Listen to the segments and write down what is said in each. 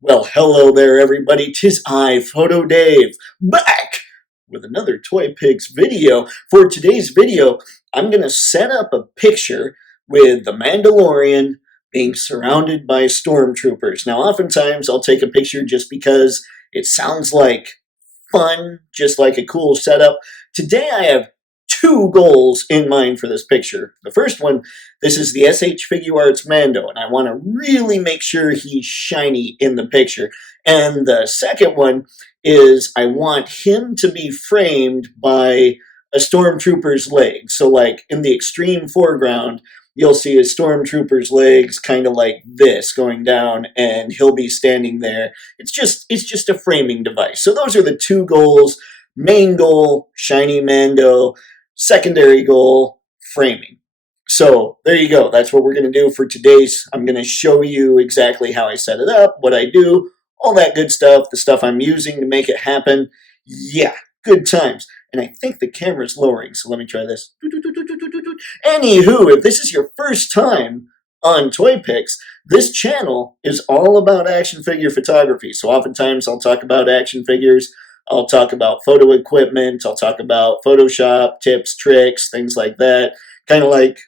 Well, hello there, everybody. 'Tis I, Photo Dave, back with another Toypixx video. For today's video, I'm going to set up a picture with the Mandalorian being surrounded by Stormtroopers. Now, oftentimes I'll take a picture just because it sounds like fun, just like a cool setup. Today I have two goals in mind for this picture. The first one, this is the H Figuarts Mando, and I want to really make sure he's shiny in the picture. And the second one is I want him to be framed by a Stormtrooper's leg. So like in the extreme foreground, you'll see a Stormtrooper's legs kind of like this going down, and he'll be standing there. It's just a framing device. So those are the two goals. Main goal, shiny Mando. Secondary goal, framing. So there you go. That's what we're going to do for today's. I'm going to show you exactly how I set it up, what I do, all that good stuff, the stuff I'm using to make it happen. Yeah, good times. And I think the camera's lowering, so let me try this. Anywho, if this is your first time on Toypixx, this channel is all about action figure photography. So oftentimes I'll talk about action figures, I'll talk about photo equipment, I'll talk about Photoshop, tips, tricks, things like that. Kind of like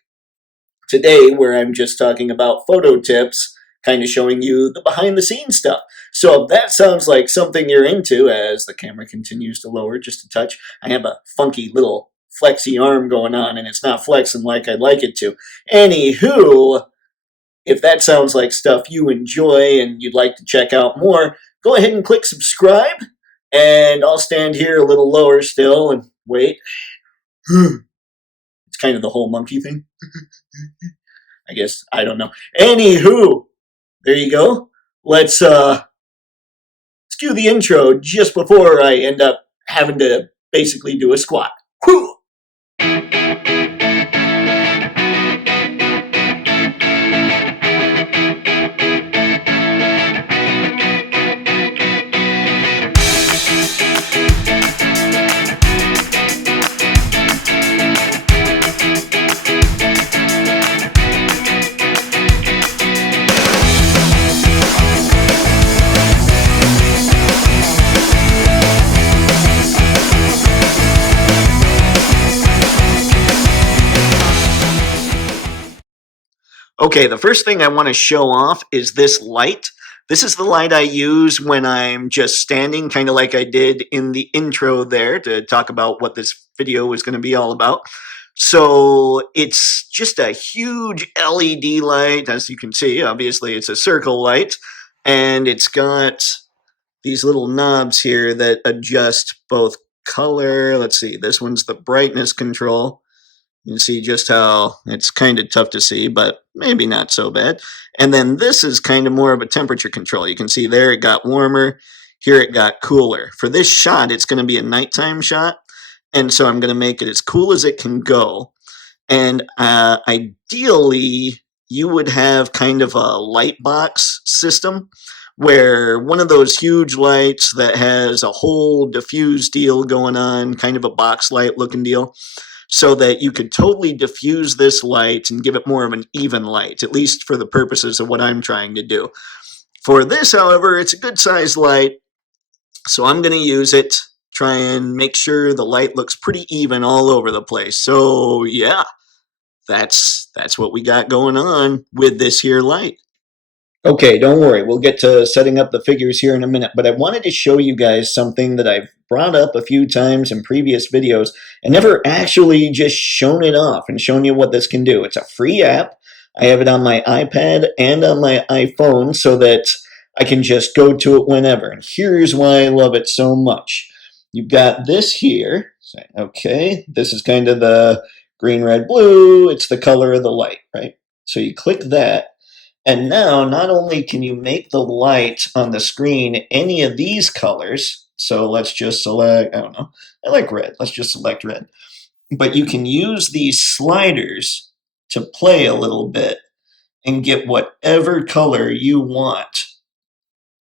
today where I'm just talking about photo tips, kind of showing you the behind the scenes stuff. So if that sounds like something you're into, as the camera continues to lower just a touch, I have a funky little flexy arm going on and it's not flexing like I'd like it to. Anywho, if that sounds like stuff you enjoy and you'd like to check out more, go ahead and click subscribe, and I'll stand here a little lower still and wait. It's kind of the whole monkey thing. I guess, I don't know. Anywho, there you go. Let's cue the intro just before I end up having to basically do a squat. Whew. Okay, the first thing I want to show off is this light. This is the light I use when I'm just standing, kind of like I did in the intro there to talk about what this video is going to be all about. So it's just a huge LED light, as you can see. Obviously, it's a circle light, and it's got these little knobs here that adjust both color. Let's see, this one's the brightness control. You can see just how it's kind of tough to see, but maybe not so bad. And then this is kind of more of a temperature control. You can see there it got warmer. Here it got cooler. For this shot, it's going to be a nighttime shot. And so I'm going to make it as cool as it can go. And ideally, you would have kind of a light box system where one of those huge lights that has a whole diffuse deal going on, kind of a box light looking deal, so that you could totally diffuse this light and give it more of an even light, at least for the purposes of what I'm trying to do. For this, however, it's a good sized light, so I'm going to use it, try and make sure the light looks pretty even all over the place. So yeah, that's what we got going on with this here light. Okay, don't worry. We'll get to setting up the figures here in a minute, but I wanted to show you guys something that I've brought up a few times in previous videos and never actually just shown it off and shown you what this can do. It's a free app. I have it on my iPad and on my iPhone so that I can just go to it whenever. And here's why I love it so much. You've got this here. Okay, this is kind of the green, red, blue. It's the color of the light, right? So you click that. And now, not only can you make the light on the screen any of these colors, so let's just select, I don't know, I like red, let's just select red. But you can use these sliders to play a little bit and get whatever color you want.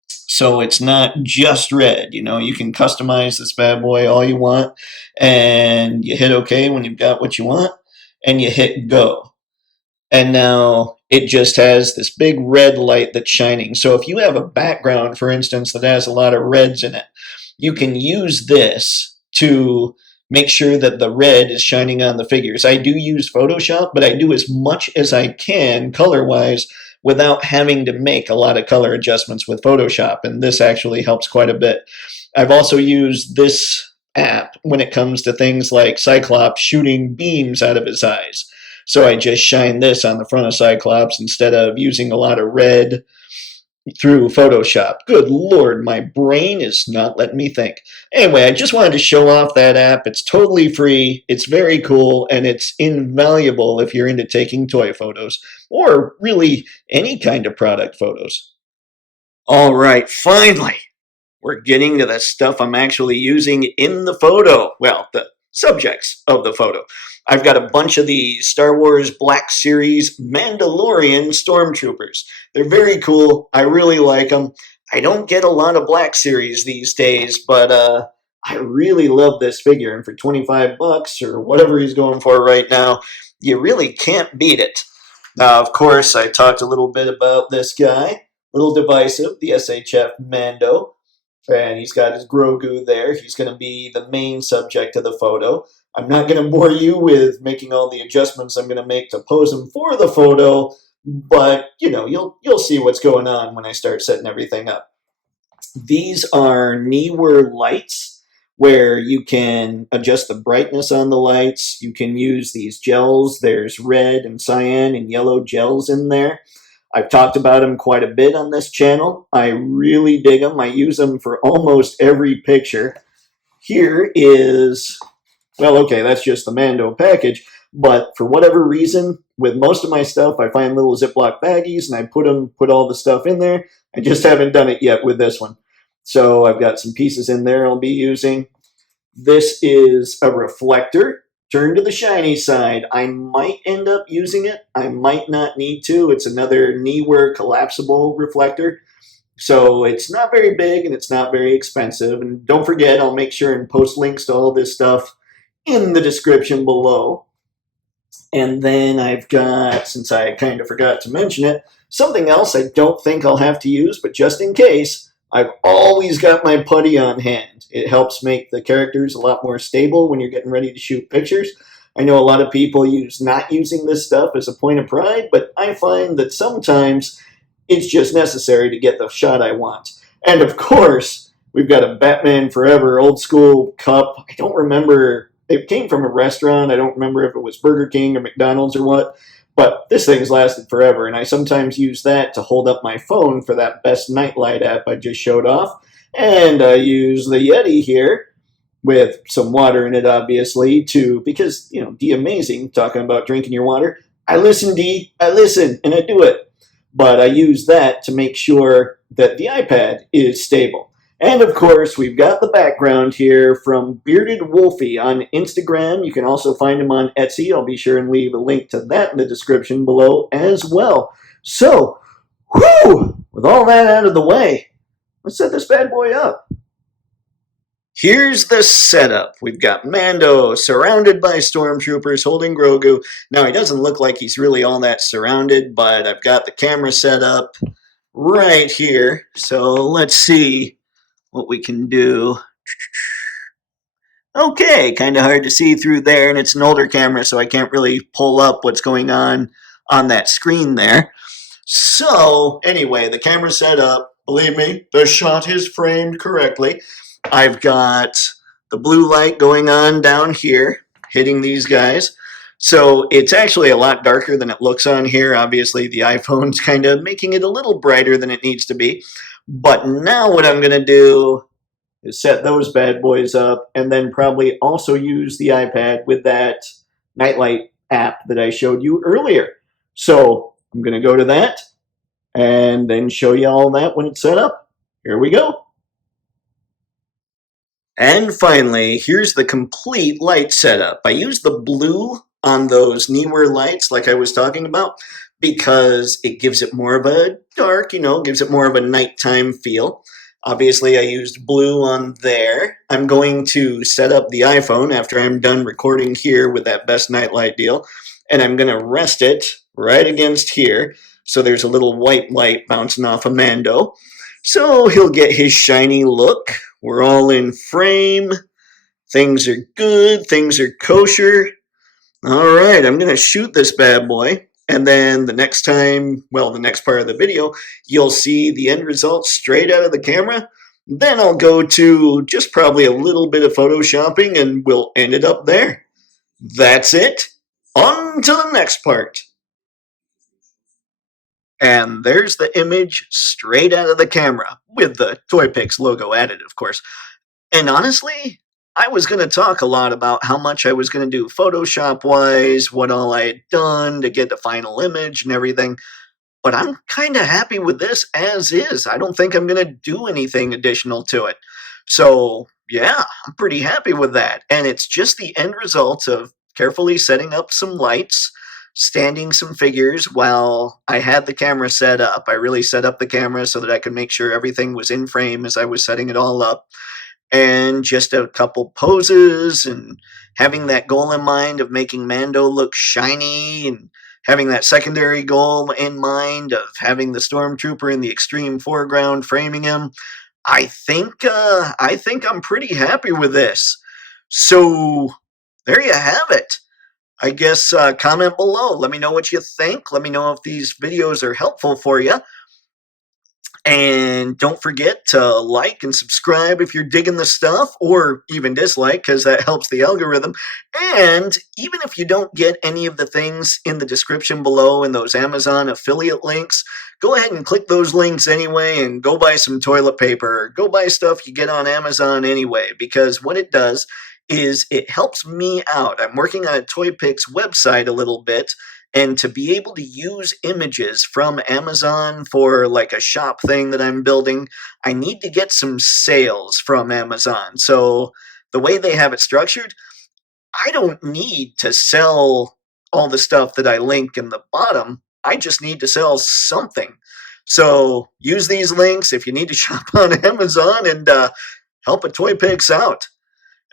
So it's not just red, you know, you can customize this bad boy all you want, and you hit OK when you've got what you want, and you hit go. And now it just has this big red light that's shining. So if you have a background, for instance, that has a lot of reds in it, you can use this to make sure that the red is shining on the figures. I do use Photoshop, but I do as much as I can color-wise without having to make a lot of color adjustments with Photoshop, and this actually helps quite a bit. I've also used this app when it comes to things like Cyclops shooting beams out of his eyes. So I just shine this on the front of Cyclops instead of using a lot of red through Photoshop. Good Lord, my brain is not letting me think. Anyway, I just wanted to show off that app. It's totally free, it's very cool, and it's invaluable if you're into taking toy photos, or really any kind of product photos. All right, finally, we're getting to the stuff I'm actually using in the photo. Well, the subjects of the photo. I've got a bunch of the Star Wars Black Series Mandalorian Stormtroopers. They're very cool. I really like them. I don't get a lot of Black Series these days, but I really love this figure. And for 25 bucks or whatever he's going for right now, you really can't beat it. Now, of course, I talked a little bit about this guy. A little divisive, the SHF Mando. And he's got his Grogu there. He's going to be the main subject of the photo. I'm not going to bore you with making all the adjustments I'm going to make to pose him for the photo, but you'll see what's going on when I start setting everything up. These are Neewer lights where you can adjust the brightness on the lights. You can use these gels. There's red and cyan and yellow gels in there. I've talked about them quite a bit on this channel. I really dig them. I use them for almost every picture. Here is, well, okay, that's just the Mando package, but for whatever reason, with most of my stuff, I find little Ziploc baggies and I put all the stuff in there. I just haven't done it yet with this one. So I've got some pieces in there I'll be using. This is a reflector. Turn to the shiny side. I might end up using it. I might not need to. It's another Neewer collapsible reflector. So it's not very big and it's not very expensive. And don't forget, I'll make sure and post links to all this stuff in the description below. And then I've got, since I kind of forgot to mention it, something else I don't think I'll have to use, but just in case, I've always got my putty on hand. It helps make the characters a lot more stable when you're getting ready to shoot pictures. I know a lot of people use not using this stuff as a point of pride, but I find that sometimes it's just necessary to get the shot I want. And of course, we've got a Batman Forever old school cup. I don't remember, it came from a restaurant. I don't remember if it was Burger King or McDonald's or what. But this thing's lasted forever, and I sometimes use that to hold up my phone for that best nightlight app I just showed off. And I use the Yeti here with some water in it, obviously, because, D amazing, talking about drinking your water. I listen, D, I listen, and I do it. But I use that to make sure that the iPad is stable. And of course, we've got the background here from Bearded Wolfie on Instagram. You can also find him on Etsy. I'll be sure and leave a link to that in the description below as well. So, with all that out of the way, let's set this bad boy up. Here's the setup. We've got Mando surrounded by Stormtroopers holding Grogu. Now, he doesn't look like he's really all that surrounded, but I've got the camera set up right here. So let's see what we can do. Okay, kind of hard to see through there, and it's an older camera, so I can't really pull up what's going on that screen there. So, anyway, the camera's set up. Believe me, the shot is framed correctly. I've got the blue light going on down here, hitting these guys. So it's actually a lot darker than it looks on here. Obviously, the iPhone's kind of making it a little brighter than it needs to be. But now what I'm going to do is set those bad boys up and then probably also use the iPad with that nightlight app that I showed you earlier. So I'm going to go to that and then show you all that when it's set up. Here we go. And finally, here's the complete light setup. I used the blue on those Neewer lights like I was talking about because it gives it more of a dark, gives it more of a nighttime feel. Obviously, I used blue on there. I'm going to set up the iPhone after I'm done recording here with that best nightlight deal, and I'm going to rest it right against here. So there's a little white light bouncing off of Mando. So he'll get his shiny look. We're all in frame. Things are good. Things are kosher. All right, I'm going to shoot this bad boy. And then the next time, well, the next part of the video, you'll see the end result straight out of the camera. Then I'll go to just probably a little bit of photoshopping and we'll end it up there. That's it. On to the next part. And there's the image straight out of the camera, with the Toypixx logo added, of course. And honestly, I was going to talk a lot about how much I was going to do Photoshop-wise, what all I had done to get the final image and everything. But I'm kind of happy with this as is. I don't think I'm going to do anything additional to it. So, yeah, I'm pretty happy with that. And it's just the end result of carefully setting up some lights, standing some figures while I had the camera set up. I really set up the camera so that I could make sure everything was in frame as I was setting it all up. And just a couple poses and having that goal in mind of making Mando look shiny and having that secondary goal in mind of having the Stormtrooper in the extreme foreground framing him. I think I'm pretty happy with this. So there you have it. I guess comment below. Let me know what you think. Let me know if these videos are helpful for you. And don't forget to like and subscribe if you're digging the stuff, or even dislike, because that helps the algorithm. And even if you don't get any of the things in the description below in those Amazon affiliate links, go ahead and click those links anyway and go buy some toilet paper, or go buy stuff you get on Amazon anyway, because what it does is it helps me out. I'm working on a Toypixx website a little bit, and to be able to use images from Amazon for like a shop thing that I'm building, I need to get some sales from Amazon. So the way they have it structured, I don't need to sell all the stuff that I link in the bottom. I just need to sell something. So use these links if you need to shop on Amazon and help a Toypixx out.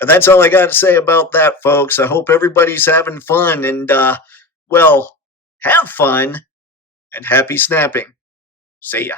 And that's all I got to say about that, folks. I hope everybody's having fun and well, have fun and happy snapping. See ya.